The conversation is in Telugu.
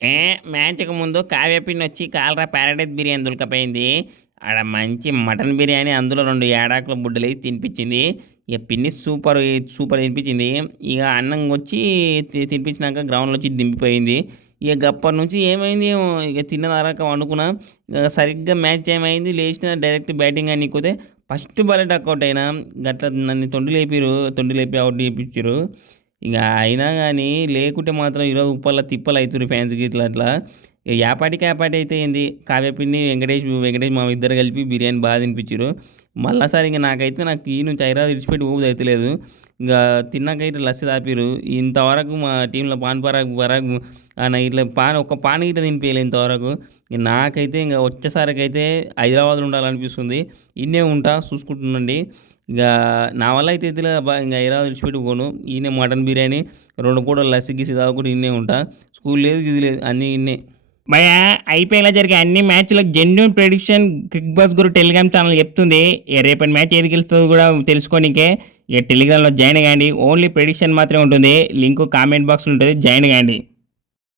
ఏ మ్యాచ్‌కి ముందు కావ్య పిన్నొచ్చి కాలరా పారడైజ్ బిర్యానీ దులకపోయింది. ఆడ మంచి మటన్ బిర్యానీ అందులో 2 ఏడాకుల బుడ్డలేసి తినిపించింది. ఇక పిన్ని సూపర్ తినిపించింది. ఇక అన్నం వచ్చి తినిపించినాక గ్రౌండ్‌లో వచ్చి దింపిపోయింది. ఇక గప్పటి నుంచి ఏమైంది ఏమో ఇక తిన్నదరక వండుకున్నా. ఇక సరిగ్గా మ్యాచ్ టైమ్ అయింది. లేచిన డైరెక్ట్ బ్యాటింగ్ ఆడనీకి ఫస్ట్ బాలే డకౌట్ అయినా. గట్ల నన్ను తొండి లేపి ఔట్ చేపిచ్చిర్రు. ఇక అయినా గానీ లేకుంటే మాత్రం ఈరోజు ఉప్పల్ల తిప్పలయితుర్రు ఫ్యాన్స్‌కి ఇట్లా అట్లా. ఇగ యాపాటికి అయితే ఏంది కావ్య పిన్ని, వెంకటేష్ మామ ఇద్దరు కలిపి బిర్యానీ తినిపిచ్చిర్రు. మళ్ళాసారి నాకు ఈ నుంచి హైదరాబాద్ ఇడిచిపెట్టి పోబుద్దయితలేదు. ఇంగా తిన్నాక లస్సీ తాపిర్రు. ఇంతవరకు మా టీమ్‌లో పరాగ్ అన్న ఇట్లా ఒక్క పాన్ గిట్ల తినిపియలే ఇంతవరకు. నాకైతే వచ్చేసరికైతే హైదరాబాద్‌లో ఉండాలనిపిస్తుంది. ఈడనే ఉంటా చూసుకుంటుండండి. ఇక నా వల్ల అయితే అయితలేదబ్బా! హైదరాబాద్ విడిచిపెట్టి పోను. ఈడనే మటన్ బిర్యానీ, 2 పూటలు లస్సీ గిస్సీ తాగుకుంటూ ఈడనే ఉంటా. స్కూల్ లేదు, గిది లేదు అన్నీ ఈడనే. భయ్యా ఐపీఎల్‌లో జరిగే అన్ని మ్యాచ్‌లకు జెన్యూన్ ప్రెడిక్షన్ క్రిక్ బజ్ గురు టెలిగ్రామ్ ఛానల్ చెప్తుంది. ఇక రేపటి మ్యాచ్ ఏది గెలుస్తుందో కూడా తెలుసుకోనీకే ఇక టెలిగ్రామ్‌లో జాయిన్ కాండి. ఓన్లీ ప్రెడిక్షన్ మాత్రమే ఉంటుంది. లింక్ కామెంట్ బాక్స్‌లో ఉంటుంది. జాయిన్ కాండి.